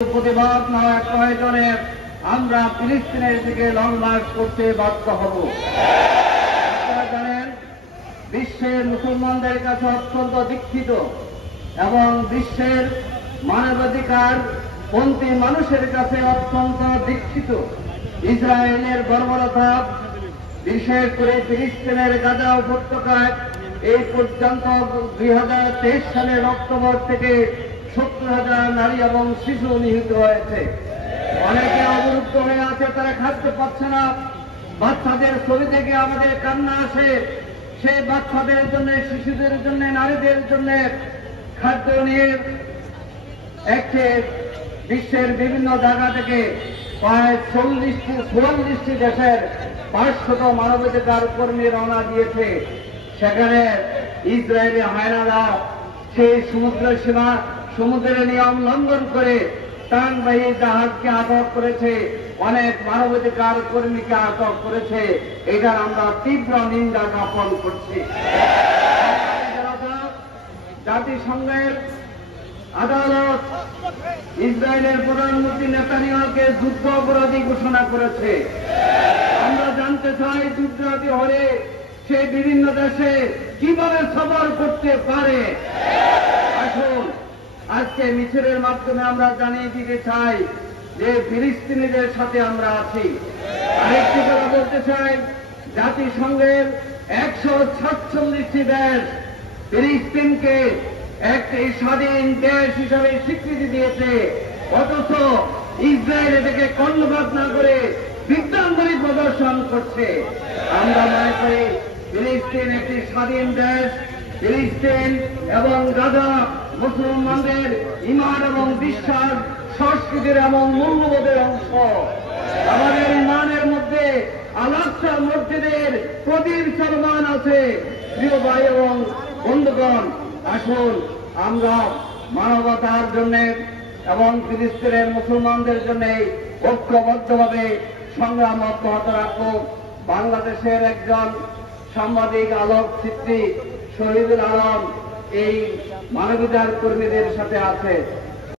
প্রতিবাদ নয় প্রয়োজনে আমরা ফিলিস্তিনের দিকে লং মার্চ করতে বাধ্য হব। আপনারা জানেন, বিশ্বের মুসলমানদের কাছে অত্যন্ত দীক্ষিত এবং বিশ্বের মানবাধিকার পন্থী মানুষের কাছে অত্যন্ত দীক্ষিত ইসরায়েলের বর্বরতা, বিশেষ করে ফিলিস্তিনের গাজা উপত্যকায় এই পর্যন্ত 2023 সালের অক্টোবর থেকে 70,000 নারী এবং শিশু নিহত হয়েছে। অনেকে অবরুদ্ধ হয়ে আছে, তারা খাদ্য পাচ্ছে না। বাচ্চাদের ছবি থেকে আমাদের কান্না আসে। সেই বাচ্চাদের জন্য, শিশুদের জন্য, নারীদের জন্য খাদ্য নিয়ে একটি বিশ্বের বিভিন্ন জায়গা থেকে প্রায় 44টি দেশের 500 মানবাধিকার কর্মী রওনা দিয়েছে। সেখানে ইসরায়েলি হায়নারা সেই সমুদ্রের নিয়ম লঙ্ঘন করে ত্রাণবাহী জাহাজকে আটক করেছে, অনেক মানবাধিকার কর্মীকে আটক করেছে। এটার আমরা তীব্র নিন্দা জ্ঞাপন করছি। জাতিসংঘের আদালত ইসরায়েলের প্রধানমন্ত্রী নেতানিয়াহুকে যুদ্ধ অপরাধী ঘোষণা করেছে। আমরা জানতে চাই, যুদ্ধ হলে সে বিভিন্ন দেশে কিভাবে সফর করতে পারে। আসুন, আজকে মিছিলের মাধ্যমে আমরা জানিয়ে দিতে চাই যে ফিলিস্তিনিদের সাথে আমরা আছি। আরেকটি কথা বলতে চাই, জাতিসংঘের 146টি দেশ ফিলিস্তিনকে একটি স্বাধীন দেশ হিসাবে স্বীকৃতি দিয়েছে, অথচ ইসরায়েল এটাকে কর্ণপাত না করে বিভ্রান্তি প্রদর্শন করছে। আমরা মনে করি ফিলিস্তিন একটি স্বাধীন দেশ। ফিলিস্তিন এবং গাজা মুসলমানদের ঈমান এবং বিশ্বাস, সংস্কৃতির এবং মূল্যবোধের অংশ। আমাদের ঈমানের মধ্যে আল-আকসা মসজিদের প্রদীপ চলমান আছে। প্রিয় ভাই এবং বন্ধুগণ, আসুন আমরা মানবতার জন্য এবং ফিলিস্তিনের মুসলমানদের জন্য ঐক্যবদ্ধভাবে সংগ্রাম অব্যাহত রাখব। বাংলাদেশের একজন সাংবাদিক আলোকচিত্রী শহীদুল আলম এই মানবাধিকার কর্মীদের সাথে আছে।